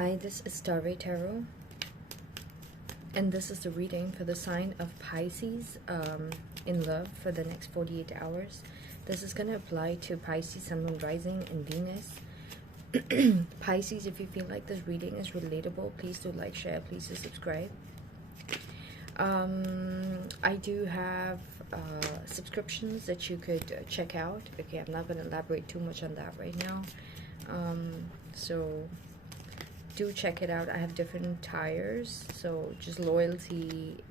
Hi, this is Starry Tarot, and this is the reading for the sign of Pisces in love for the next 48 hours. This is going to apply to Pisces, Sun, Moon, Rising, and Venus. Pisces, if you feel like this reading is relatable, please do like, share, please do subscribe. I do have subscriptions that you could check out. Okay, I'm not going to elaborate too much on that right now. So do check it out. I have different tiers, so just loyalty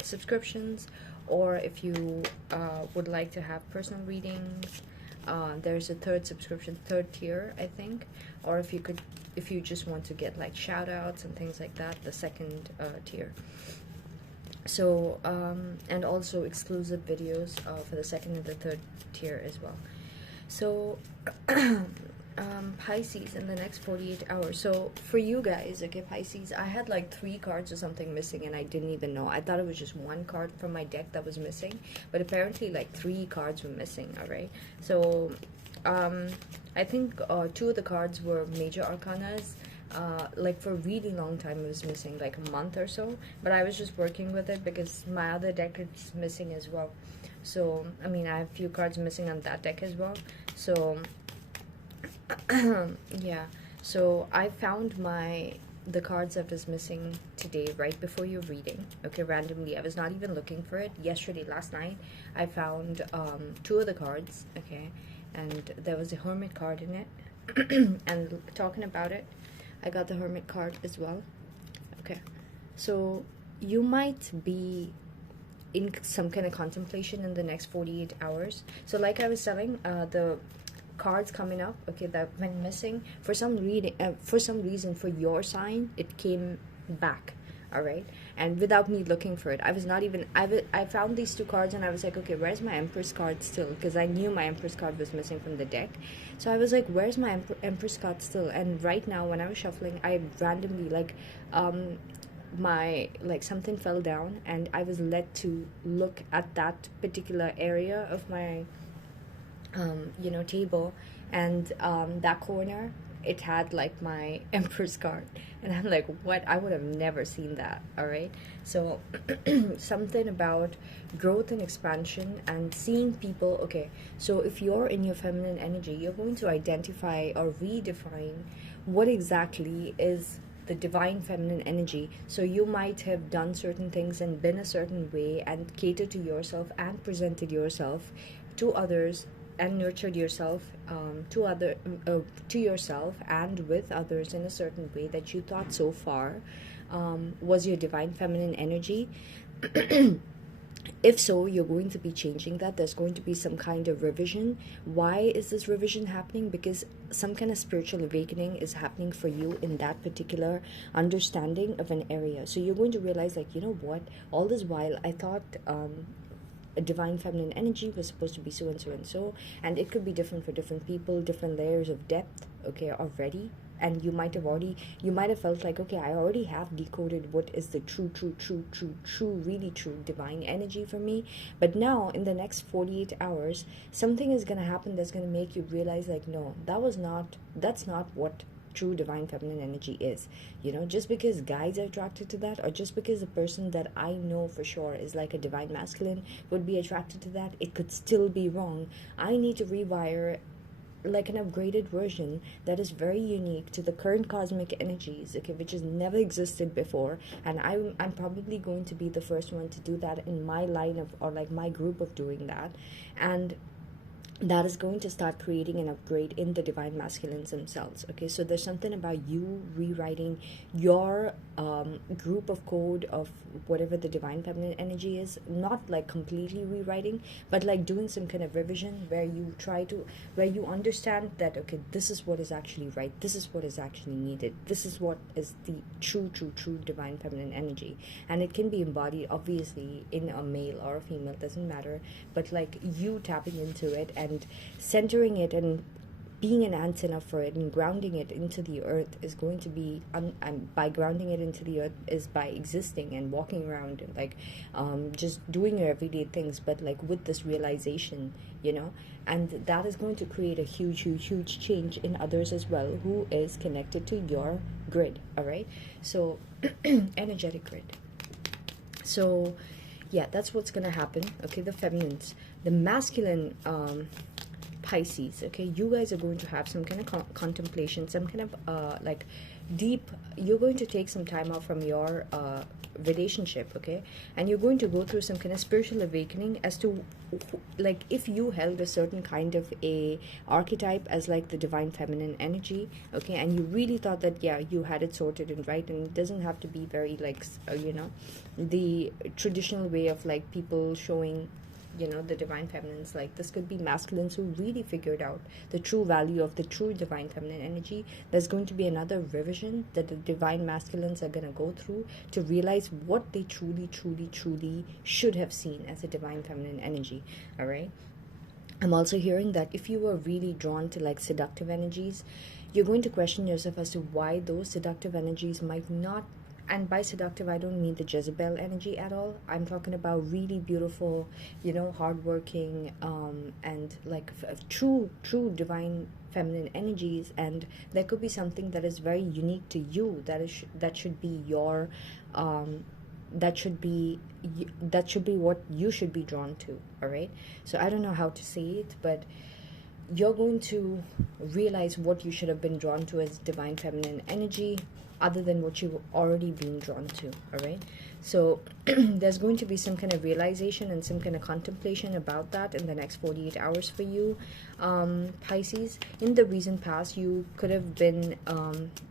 subscriptions, or if you would like to have personal readings, there's a third subscription, third tier, I think. Or if you just want to get like shout outs and things like that, the second tier. So and also exclusive videos for the second and the third tier as well. So Pisces in the next 48 hours. So for you guys, okay, Pisces, I had like 3 cards or something missing and I didn't even know. I thought it was just 1 card from my deck that was missing, but apparently like 3 cards were missing. All right, so I think 2 of the cards were major arcanas. Like for a really long time it was missing, like a month or so, but I was just working with it because my other deck is missing as well. So I mean, I have a few cards missing on that deck as well. So yeah, so I found the cards that was missing today right before your reading. Okay, randomly, I was not even looking for it. Yesterday, last night, I found 2 of the cards. Okay, and there was a Hermit card in it. And talking about it, I got the Hermit card as well. Okay, so you might be in some kind of contemplation in the next 48 hours. So like I was telling, the cards coming up, okay, that went missing for some reason for your sign, it came back. All right, and without me looking for it, I was not even, I found these 2 cards and I was like, okay, where's my Empress card still? Because I knew my Empress card was missing from the deck. So I was like, where's my Empress card still? And right now when I was shuffling, I randomly like my something fell down and I was led to look at that particular area of my table, and that corner, it had like my Empress card, and I'm like, what? I would have never seen that. All right, so something about growth and expansion and seeing people. Okay, so if you're in your feminine energy, you're going to identify or redefine what exactly is the divine feminine energy. So you might have done certain things and been a certain way and catered to yourself and presented yourself to others and nurtured yourself to yourself and with others in a certain way that you thought so far was your divine feminine energy. If so, you're going to be changing that. There's going to be some kind of revision. Why is this revision happening? Because some kind of spiritual awakening is happening for you in that particular understanding of an area. So you're going to realize, like, you know what, all this while I thought a divine feminine energy was supposed to be so and so and so, and it could be different for different people, different layers of depth, okay, already. And you might have felt like, okay, I already have decoded what is the true, really true divine energy for me. But now in the next 48 hours, something is going to happen that's going to make you realize, like, no, that's not what true divine feminine energy is. Just because guys are attracted to that, or just because the person that I know for sure is like a divine masculine would be attracted to that, it could still be wrong. I need to rewire like an upgraded version that is very unique to the current cosmic energies, okay, which has never existed before. And I'm probably going to be the first one to do that in my line of, or like my group of doing that. And that is going to start creating an upgrade in the divine masculines themselves. Okay, so there's something about you rewriting your group of code of whatever the divine feminine energy is, not like completely rewriting, but like doing some kind of revision where you understand that, okay, this is what is actually right, this is what is actually needed, this is what is the true divine feminine energy. And it can be embodied obviously in a male or a female, doesn't matter, but like you tapping into it and centering it and being an antenna for it and grounding it into the earth is going to be by grounding it into the earth is by existing and walking around and like just doing your everyday things, but like with this realization, you know, and that is going to create a huge change in others as well who is connected to your grid. All right, so energetic grid. So yeah, that's what's gonna happen. Okay, the feminines, the masculine Pisces, okay, you guys are going to have some kind of contemplation, some kind of like deep, you're going to take some time out from your relationship, okay, and you're going to go through some kind of spiritual awakening as to like if you held a certain kind of a archetype as like the divine feminine energy, okay, and you really thought that yeah, you had it sorted and right, and it doesn't have to be very like you know, the traditional way of like people showing, you know, the divine feminines. Like this could be masculines who really figured out the true value of the true divine feminine energy. There's going to be another revision that the divine masculines are going to go through to realize what they truly should have seen as a divine feminine energy. All right, I'm also hearing that if you were really drawn to like seductive energies, you're going to question yourself as to why those seductive energies might not. And by seductive, I don't mean the Jezebel energy at all. I'm talking about really beautiful, you know, hardworking, and like true divine feminine energies. And there could be something that is very unique to you. That should be your, that should be what you should be drawn to. All right. So I don't know how to say it, but you're going to realize what you should have been drawn to as divine feminine energy other than what you've already been drawn to. All right, so there's going to be some kind of realization and some kind of contemplation about that in the next 48 hours for you, Pisces. In the recent past, you could have been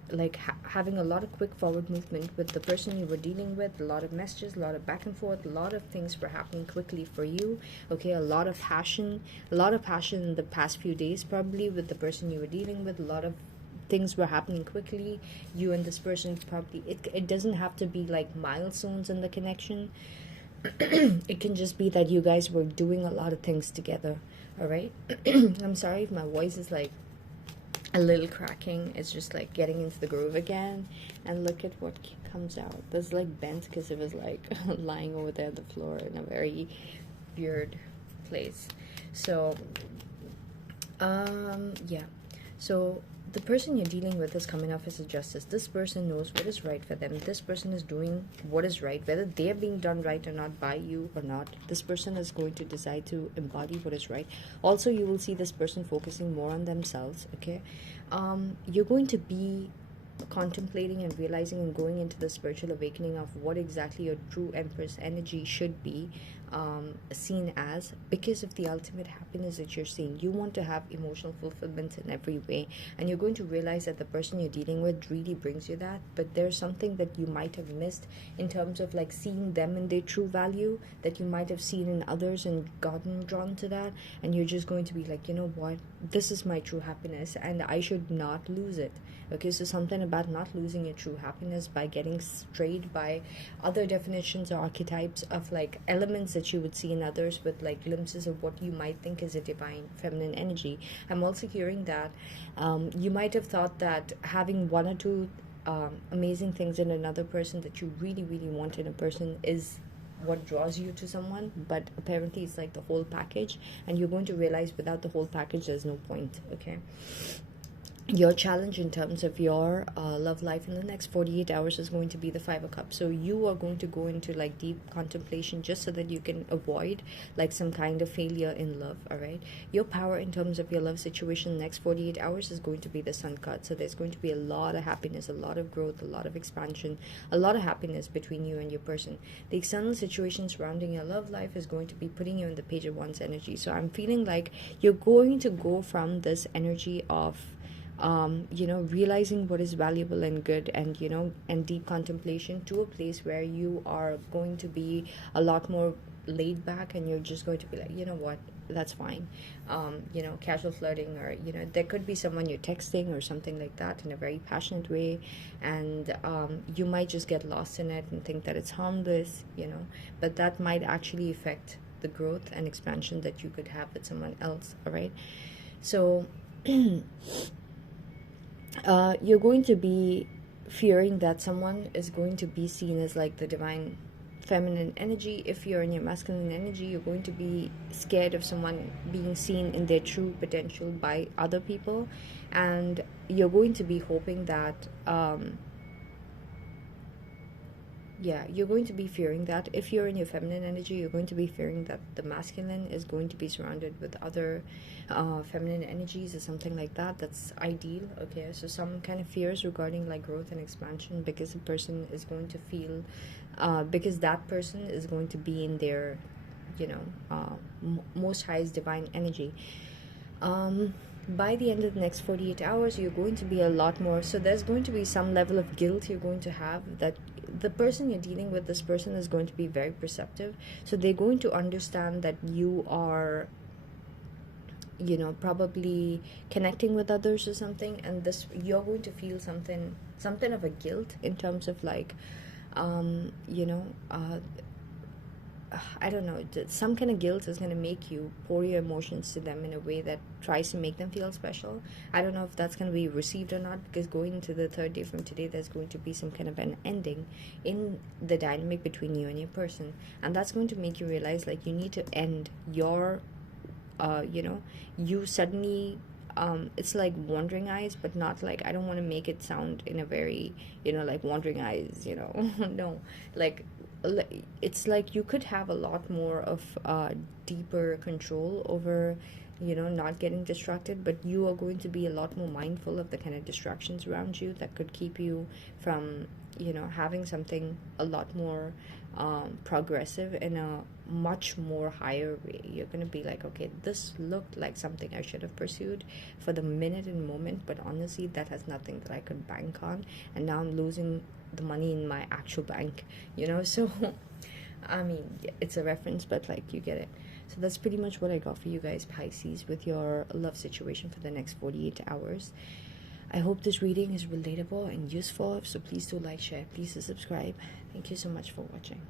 like having a lot of quick forward movement with the person you were dealing with, a lot of messages, a lot of back and forth, a lot of things were happening quickly for you, okay, a lot of passion in the past few days, probably with the person you were dealing with. A lot of things were happening quickly, you and this person probably, it doesn't have to be like milestones in the connection. It can just be that you guys were doing a lot of things together. All right. I'm sorry if my voice is like a little cracking. It's just like getting into the groove again. And look at what comes out. That's like bent because it was like lying over there on the floor in a very weird place. So yeah, so the person you're dealing with is coming off as a justice. This person knows what is right for them. This person is doing what is right, whether they're being done right or not by you or not. This person is going to decide to embody what is right. Also, you will see this person focusing more on themselves, okay? You're going to be contemplating and realizing and going into the spiritual awakening of what exactly your true Empress energy should be seen as, because of the ultimate happiness that you're seeing. You want to have emotional fulfillment in every way, and you're going to realize that the person you're dealing with really brings you that, but there's something that you might have missed in terms of like seeing them in their true value that you might have seen in others and gotten drawn to that, and you're just going to be like, you know what, this is my true happiness and I should not lose it. Okay, so something about not losing your true happiness by getting strayed by other definitions or archetypes of like elements that you would see in others with like glimpses of what you might think is a divine feminine energy. I'm also hearing that you might have thought that having one or two amazing things in another person that you really want in a person is what draws you to someone, but apparently it's like the whole package, and you're going to realize without the whole package there's no point. Okay, your challenge in terms of your love life in the next 48 hours is going to be the 5 of Cups. So you are going to go into like deep contemplation just so that you can avoid like some kind of failure in love. All right, your power in terms of your love situation next 48 hours is going to be the Sun card. So there's going to be a lot of happiness, a lot of growth, a lot of expansion, a lot of happiness between you and your person. The external situation surrounding your love life is going to be putting you in the Page of Wands energy. So I'm feeling like you're going to go from this energy of you know, realizing what is valuable and good, and you know, and deep contemplation, to a place where you are going to be a lot more laid back, and you're just going to be like, you know what, that's fine. You know, casual flirting, or you know, there could be someone you're texting or something like that in a very passionate way, and you might just get lost in it and think that it's harmless, you know, but that might actually affect the growth and expansion that you could have with someone else. All right, so You're going to be fearing that someone is going to be seen as like the divine feminine energy. If you're in your masculine energy, you're going to be scared of someone being seen in their true potential by other people, and you're going to be hoping that yeah, you're going to be fearing that. If you're in your feminine energy, you're going to be fearing that the masculine is going to be surrounded with other feminine energies or something like that. That's ideal. Okay, so some kind of fears regarding like growth and expansion, because the person is going to feel because that person is going to be in their, you know, most highest divine energy. By the end of the next 48 hours, you're going to be a lot more. So there's going to be some level of guilt you're going to have, that the person you're dealing with, this person is going to be very perceptive. So they're going to understand that you are, you know, probably connecting with others or something, and this, you're going to feel something of a guilt in terms of like, you know, I don't know, some kind of guilt is going to make you pour your emotions to them in a way that tries to make them feel special. I don't know if that's going to be received or not, because going into the third day from today, there's going to be some kind of an ending in the dynamic between you and your person. And that's going to make you realize like you need to end your, you know, you suddenly it's like wandering eyes, but not like, I don't want to make it sound in a very, you know, like wandering eyes, you know. No, like it's like you could have a lot more of deeper control over, you know, not getting distracted, but you are going to be a lot more mindful of the kind of distractions around you that could keep you from, you know, having something a lot more progressive in a much more higher way. You're going to be like, okay, this looked like something I should have pursued for the minute and moment, but honestly that has nothing that I could bank on, and now I'm losing the money in my actual bank, you know. So I mean, yeah, it's a reference, but like, you get it. So that's pretty much what I got for you guys, Pisces, with your love situation for the next 48 hours. I hope this reading is relatable and useful, so please do like, share, please do subscribe. Thank you so much for watching.